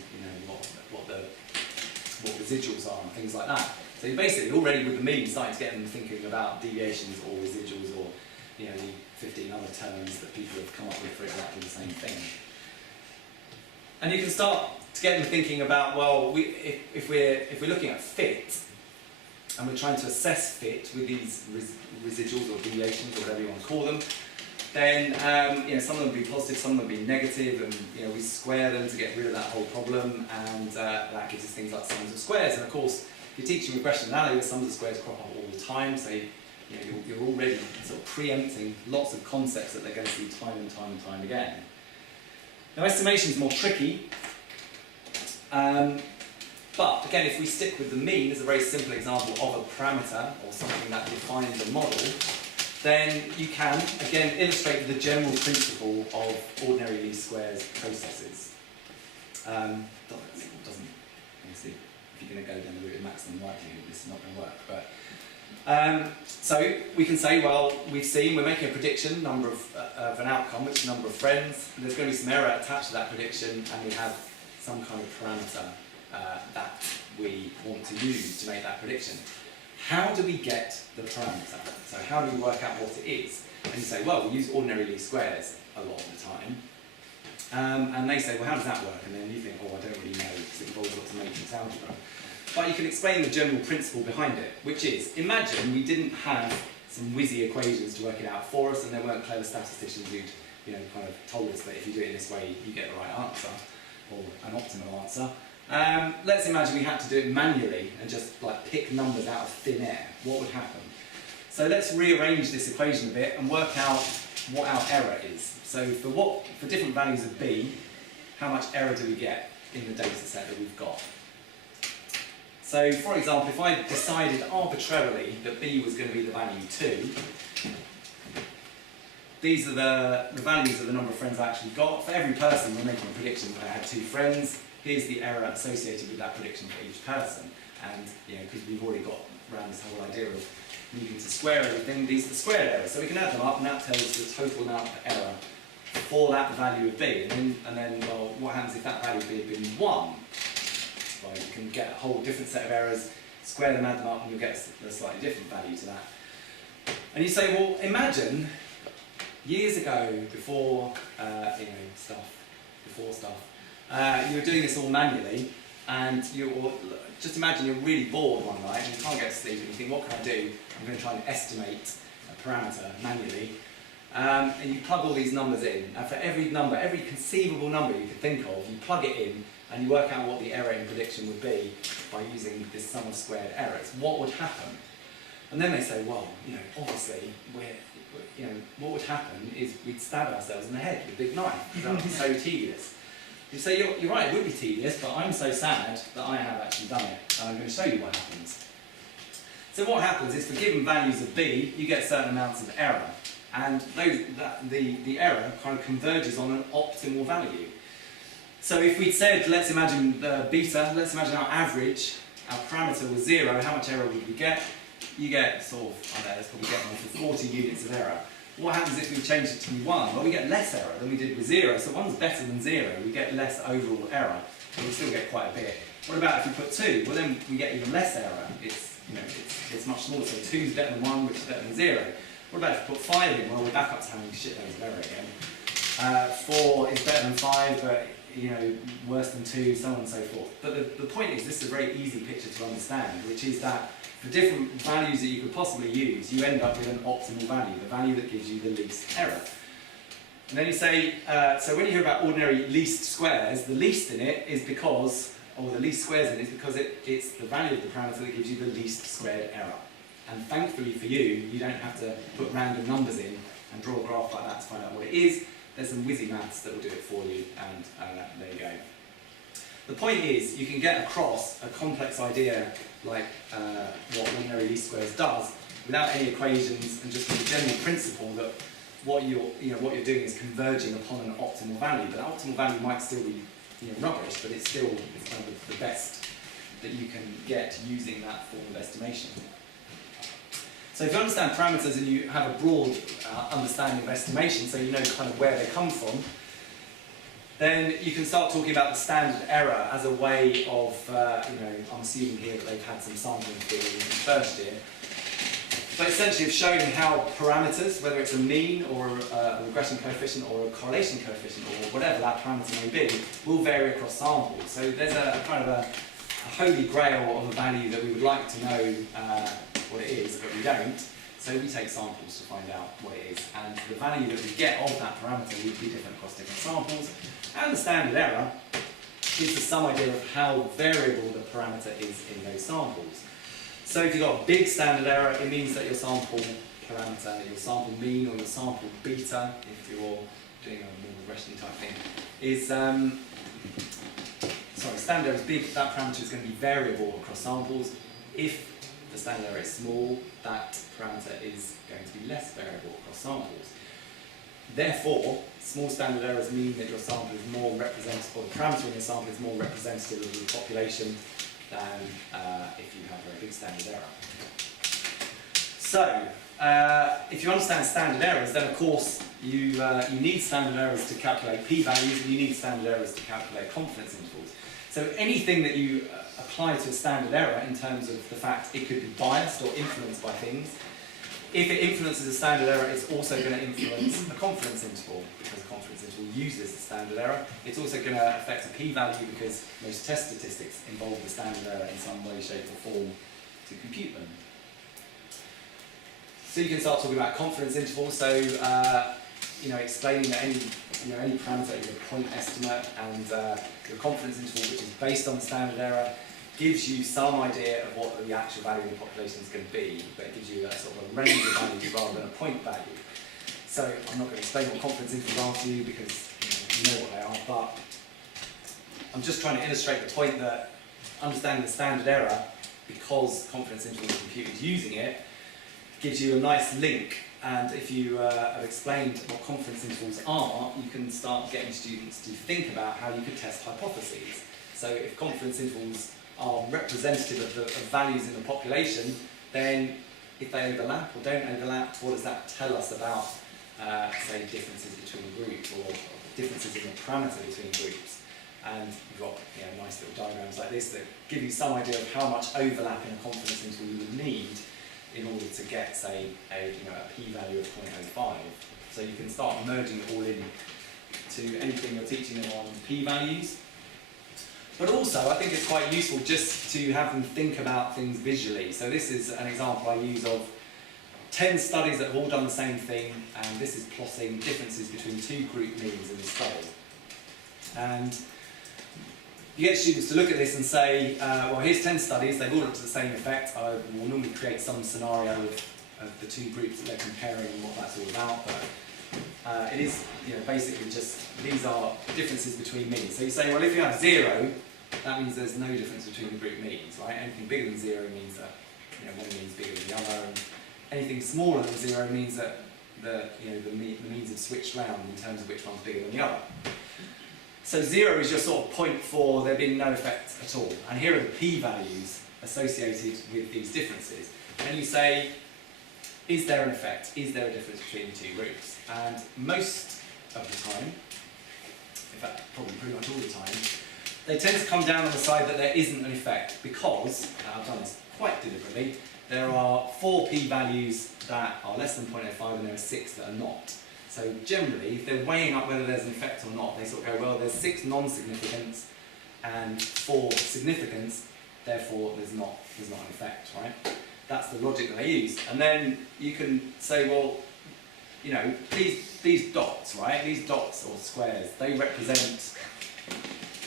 what residuals are and things like that. So you're basically already with the mean starting to get them thinking about deviations or residuals or the 15 other terms that people have come up with for exactly the same thing. And you can start to get them thinking about, well, if we're looking at fit and we're trying to assess fit with these residuals or deviations or whatever you want to call them, then some of them will be positive, some of them will be negative, and we square them to get rid of that whole problem, and that gives us things like sums of squares. And of course, if you're teaching regression analysis, sums of squares crop up all the time, so you're already sort of preempting lots of concepts that they're going to see time and time and time again. Now, estimation is more tricky, but again, if we stick with the mean as a very simple example of a parameter or something that defines a model, then you can, again, illustrate the general principle of ordinary least squares processes. Obviously, if you're going to go down the route of maximum likelihood, this is not going to work. But so we can say, well, we're making a prediction, number of an outcome, which is the number of friends, and there's going to be some error attached to that prediction, and we have some kind of parameter that we want to use to make that prediction. How do we get the parameter? So how do we work out what it is? And you say, well, we use ordinary least squares a lot of the time. And they say, well, how does that work? And then you think, oh, I don't really know, because it involves lots of matrix algebra. But you can explain the general principle behind it, which is, imagine we didn't have some whizzy equations to work it out for us, and there weren't clever statisticians who'd kind of told us that if you do it in this way, you get the right answer, or an optimal answer. Let's imagine we had to do it manually and just pick numbers out of thin air. What would happen? So let's rearrange this equation a bit and work out what our error is. So for different values of b, how much error do we get in the data set that we've got? So for example, if I decided arbitrarily that b was going to be the value 2, these are the values of the number of friends I actually got. For every person, we're making a prediction that I had 2 friends. Here's the error associated with that prediction for each person. And because we've already got around this whole idea of needing to square everything, these are the squared errors. So we can add them up, and that tells us the total amount of error for that value of b. And then, well, what happens if that value of b had been 1? Well, you can get a whole different set of errors, square them, add them up, and you'll get a slightly different value to that. And you say, well, imagine years ago, before stuff, you were doing this all manually, and just imagine you're really bored one night and you can't get to sleep, and you think, what can I do? I'm going to try and estimate a parameter manually. And you plug all these numbers in, and for every number, every conceivable number you could think of, you plug it in, and you work out what the error in prediction would be by using this sum of squared errors. What would happen? And then they say, well, obviously, what would happen is we'd stab ourselves in the head with a big knife, because that would be so tedious. You say, you're right, it would be tedious, but I'm so sad that I have actually done it, and I'm going to show you what happens. So what happens is, for given values of b, you get certain amounts of error, and the error kind of converges on an optimal value. So if we'd said, let's imagine the beta, let's imagine our average, our parameter was 0, how much error would we get? You get sort of, let's probably get one for 40 units of error. What happens if we change it to 1? Well, we get less error than we did with 0, so 1's better than 0. We get less overall error, but we still get quite a bit. What about if we put 2? Well, then we get even less error. It's much smaller, so 2 is better than 1, which is better than 0. What about if we put 5 in? Well, we're back up to having shitloads of error again. 4 is better than 5, but worse than 2, so on and so forth. But the point is, this is a very easy picture to understand, which is that for different values that you could possibly use, you end up with an optimal value, the value that gives you the least error. And then you say, so when you hear about ordinary least squares, the least in it is because, or the least squares in it is because it's the value of the parameter that gives you the least squared error. And thankfully for you, you don't have to put random numbers in and draw a graph like that to find out what it is. There's some whizzy maths that will do it for you, and there you go. The point is, you can get across a complex idea like what ordinary least squares does without any equations, and just with the general principle that what you're doing is converging upon an optimal value. But that optimal value might still be rubbish, but it's kind of the best that you can get using that form of estimation. So if you understand parameters and you have a broad understanding of estimation, so you know kind of where they come from, then you can start talking about the standard error as a way of, I'm assuming here that they've had some sampling theory in first year, but essentially of showing how parameters, whether it's a mean or a regression coefficient or a correlation coefficient or whatever that parameter may be, will vary across samples. So there's a kind of a holy grail of a value that we would like to know what it is, but we don't. So we take samples to find out what it is, and the value that we get of that parameter would be different across different samples. And the standard error gives us some idea of how variable the parameter is in those samples. So if you've got a big standard error, it means that your sample parameter, your sample mean or your sample beta, if you're doing a more regression type thing, is, standard error is big, that parameter is going to be variable across samples. If the standard error is small, that parameter is going to be less variable across samples. Therefore, small standard errors mean that your sample is more representative, or the parameter in your sample is more representative of the population than if you have a very big standard error. So, if you understand standard errors, then of course you need standard errors to calculate p-values, and you need standard errors to calculate confidence intervals. So anything that you apply to a standard error in terms of the fact it could be biased or influenced by things, if it influences a standard error, it's also going to influence a confidence interval, because a confidence interval uses the standard error. It's also going to affect a p-value, because most test statistics involve the standard error in some way, shape or form to compute them. So you can start talking about confidence intervals, so explaining that any parameter is a point estimate, and your confidence interval, which is based on the standard error, gives you some idea of what the actual value of the population is going to be, but it gives you a sort of a range of values rather than a point value. So I'm not going to explain what confidence intervals are to you, because you know what they are, but I'm just trying to illustrate the point that understanding the standard error, because confidence interval compute is using it, gives you a nice link. And if you have explained what confidence intervals are, you can start getting students to think about how you could test hypotheses. So if confidence intervals are representative of values in the population, then if they overlap or don't overlap, what does that tell us about, say, differences between groups, or differences in the parameter between groups? And you've got nice little diagrams like this that give you some idea of how much overlap in a confidence interval you would need in order to get, say, a p-value of 0.05. So you can start merging it all in to anything you're teaching them on p-values. But also, I think it's quite useful just to have them think about things visually. So this is an example I use of 10 studies that have all done the same thing, and this is plotting differences between two group means in the study. And you get students to look at this and say, well, here's 10 studies, they've all looked at the same effect. I will normally create some scenario of the two groups that they're comparing and what that's all about, but it is basically just, these are differences between means. So you say, well, if you have 0, that means there's no difference between the group means, right? Anything bigger than 0 means that one means bigger than the other, and anything smaller than 0 means that the means have switched round in terms of which one's bigger than the other. So 0 is your sort of point for there being no effect at all. And here are the p-values associated with these differences. And you say, is there an effect? Is there a difference between the two groups? And most of the time, in fact probably pretty much all the time, they tend to come down on the side that there isn't an effect, because, and I've done this quite deliberately, there are 4 p-values that are less than 0.05 and there are 6 that are not. So generally, if they're weighing up whether there's an effect or not, they sort of go, well, there's 6 non-significance and 4 significance, therefore there's not an effect, right? That's the logic that they use. And then you can say, well, you know, these dots, right? These dots or squares, they represent,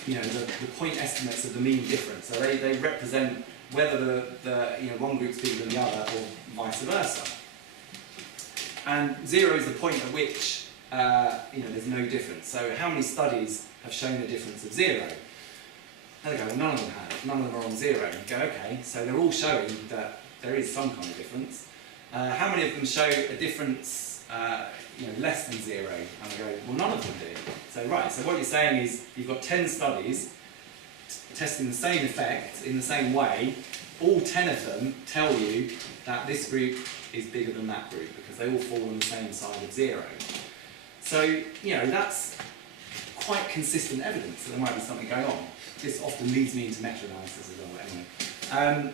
you know, the point estimates of the mean difference. So they represent whether the you know, one group's bigger than the other or vice versa. And 0 is the point at which you know, there's no difference. So how many studies have shown a difference of 0? There we go, well, none of them have. None of them are on 0. You go, okay, so they're all showing that there is some kind of difference. How many of them show a difference you know, less than 0? And I go, well, none of them do. So right, so what you're saying is you've got 10 studies testing the same effect in the same way. All 10 of them tell you that this group is bigger than that group because they all fall on the same side of 0. So, you know, that's quite consistent evidence that there might be something going on. This often leads me into meta-analysis as well, but anyway.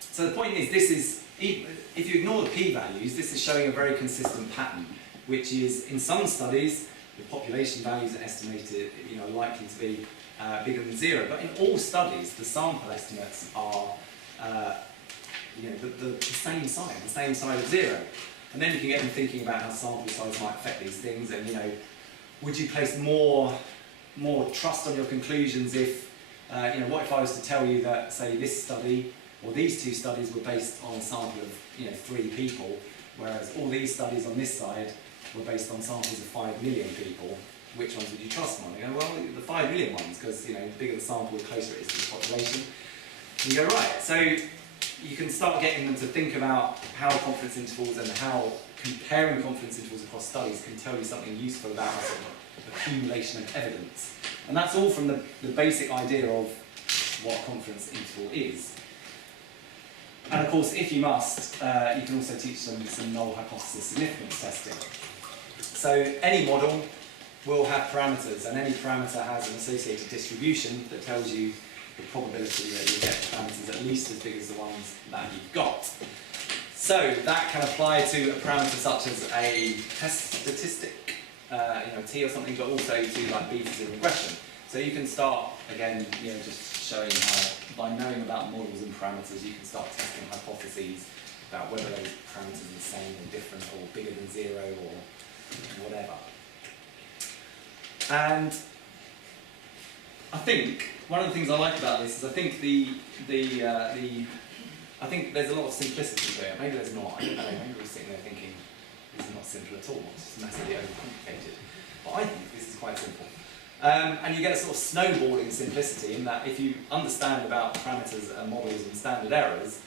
So the point is, this is, if you ignore the p-values, this is showing a very consistent pattern, which is, in some studies, the population values are estimated, you know, likely to be bigger than 0, but in all studies, the sample estimates are, you know, the same side of 0. And then you can get them thinking about how sample size might affect these things, and, you know, would you place more trust on your conclusions if, you know, what if I was to tell you that, say, this study or these two studies were based on a sample of, you know, 3 people, whereas all these studies on this side were based on samples of 5 million people. Which ones would you trust on? You go, well, the 5 million ones, because, you know, the bigger the sample, the closer it is to the population. And you go, right, so you can start getting them to think about how confidence intervals and how comparing confidence intervals across studies can tell you something useful about a sort of accumulation of evidence. And that's all from the basic idea of what a confidence interval is. And of course, if you must, you can also teach them some null hypothesis significance testing. So any model will have parameters, and any parameter has an associated distribution that tells you the probability that you'll get parameters at least as big as the ones that you've got. So that can apply to a parameter such as a test statistic, you know, t or something, but also to like betas in regression. So you can start, again, you know, just showing how by knowing about models and parameters you can start testing hypotheses about whether those parameters are the same or different or bigger than 0 or whatever. And I think one of the things I like about this is I think I think there's a lot of simplicity to it. Maybe there's not. I don't know. Maybe we're sitting there thinking this is not simple at all. It's just massively overcomplicated. But I think this is quite simple. And you get a sort of snowballing simplicity in that if you understand about parameters and models and standard errors,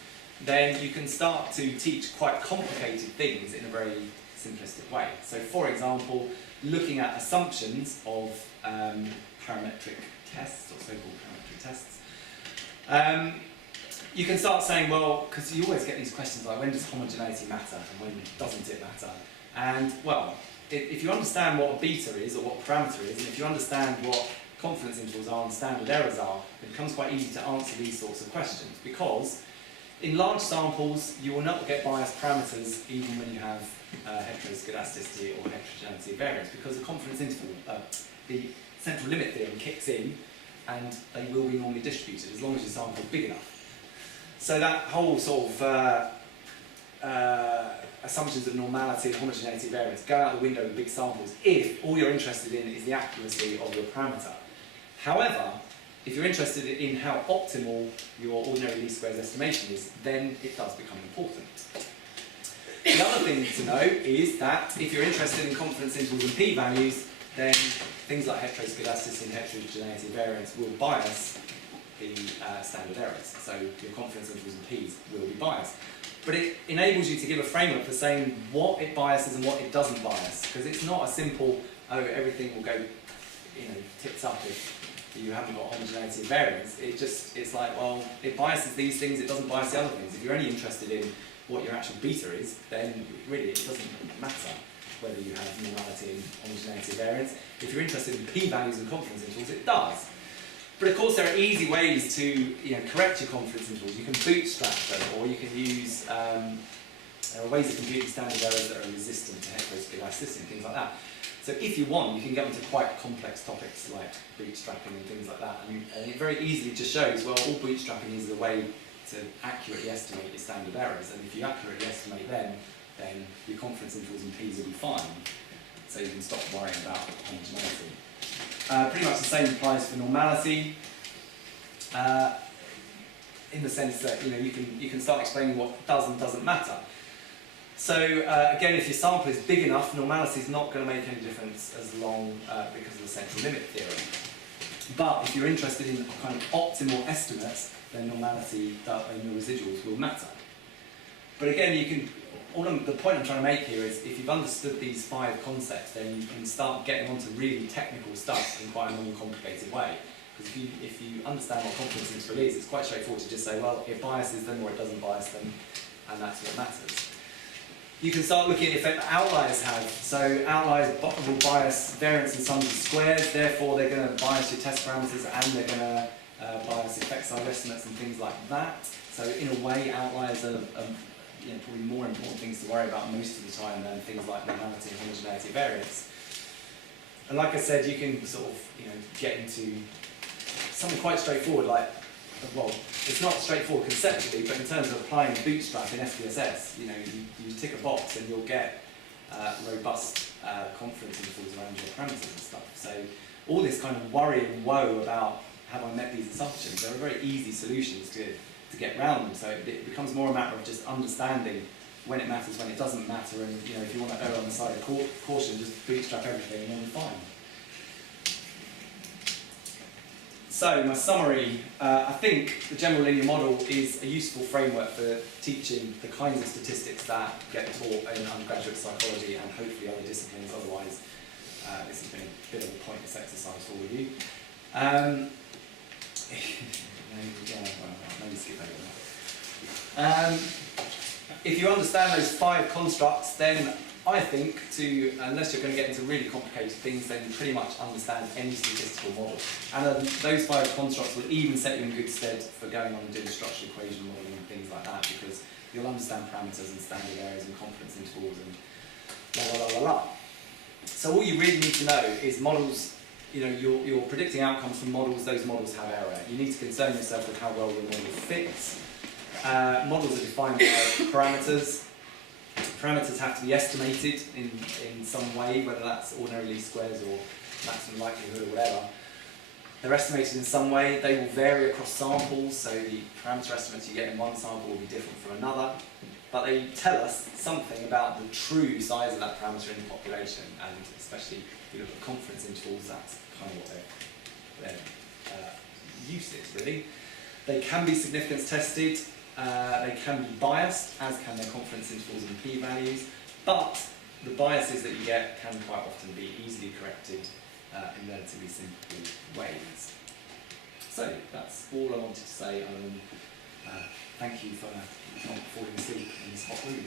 then you can start to teach quite complicated things in a very simplistic way. So, for example, looking at assumptions of parametric tests, or so-called parametric tests, you can start saying, well, because you always get these questions like, when does homogeneity matter and when doesn't it matter? And, well, if you understand what a beta is or what a parameter is, and if you understand what confidence intervals are and standard errors are, it becomes quite easy to answer these sorts of questions, because in large samples, you will not get biased parameters even when you have heteroscedasticity or heterogeneity variance, because the confidence interval, the central limit theorem kicks in, and they will be normally distributed as long as your sample is big enough. So that whole sort of assumptions of normality and homogeneity variance go out the window with big samples if all you're interested in is the accuracy of your parameter. However, if you're interested in how optimal your ordinary least squares estimation is, then it does become important. The other thing to know is that if you're interested in confidence intervals and p-values, then things like heteroscedasticity and heterogeneity variance will bias the standard errors. So your confidence intervals and p's will be biased. But it enables you to give a framework for saying what it biases and what it doesn't bias, because it's not a simple, oh, everything will go, you know, tips up if you haven't got homogeneity variance. It's like, well, it biases these things, it doesn't bias the other things. If you're only interested in what your actual beta is, then really it doesn't matter whether you have normality and homogeneity variance. If you're interested in p-values and confidence intervals, it does. But of course, there are easy ways to, you know, correct your confidence intervals. You can bootstrap them, or you can use, there are ways of computing standard errors that are resistant to heteroscedasticity and things like that. So if you want, you can get into quite complex topics like bootstrapping and things like that. And it very easily just shows, well, all bootstrapping is the way to accurately estimate your standard errors. And if you accurately estimate them, then your confidence intervals and P's will be fine. So you can stop worrying about homogeneity. Pretty much the same applies for normality, in the sense that you can start explaining what does and doesn't matter. So again, if your sample is big enough, normality is not going to make any difference as long because of the central limit theorem. But if you're interested in kind of optimal estimates, then normality and your residuals will matter. But again, the point I'm trying to make here is if you've understood these 5 concepts, then you can start getting onto really technical stuff in quite a non-complicated way. Because if you understand what confidence interval is, it's quite straightforward to just say, well, it biases them or it doesn't bias them, and that's what matters. You can start looking at the effect that outliers have. So outliers will bias variance and sums of squares, therefore they're going to bias your test parameters and they're going to bias effect size estimates and things like that. So in a way, outliers are probably more important things to worry about most of the time than things like normality, homogeneity, variance. And like I said, you can sort of get into something quite straightforward, like, well, it's not straightforward conceptually, but in terms of applying Bootstrap in SPSS, you tick a box and you'll get robust confidence intervals around your parameters and stuff. So all this kind of worry and woe about have I met these assumptions, there are very easy solutions to get around them. So it becomes more a matter of just understanding when it matters, when it doesn't matter, and if you want to err on the side of caution, just bootstrap everything and then you're fine. So my summary, I think the general linear model is a useful framework for teaching the kinds of statistics that get taught in undergraduate psychology and hopefully other disciplines. Otherwise, this has been a bit of a pointless exercise for all of you. Let me skip over that. If you understand those 5 constructs, then I think unless you're going to get into really complicated things, then you pretty much understand any statistical model. And those 5 constructs will even set you in good stead for going on and doing structural equation modelling and things like that, because you'll understand parameters and standard errors and confidence intervals and la la la la la. So all you really need to know is models. You're predicting outcomes from models. Those models have error. You need to concern yourself with how well your model fits. Models are defined by parameters. Parameters have to be estimated in some way, whether that's ordinary least squares or maximum likelihood or whatever. They're estimated in some way. They will vary across samples, so the parameter estimates you get in one sample will be different from another. But they tell us something about the true size of that parameter in the population, and especially if you look at confidence intervals, that's kind of what their use is, really. They can be significance tested. They can be biased, as can their confidence intervals and p-values, but the biases that you get can quite often be easily corrected in relatively simple ways. So that's all I wanted to say, other than thank you for not falling asleep in this hot room.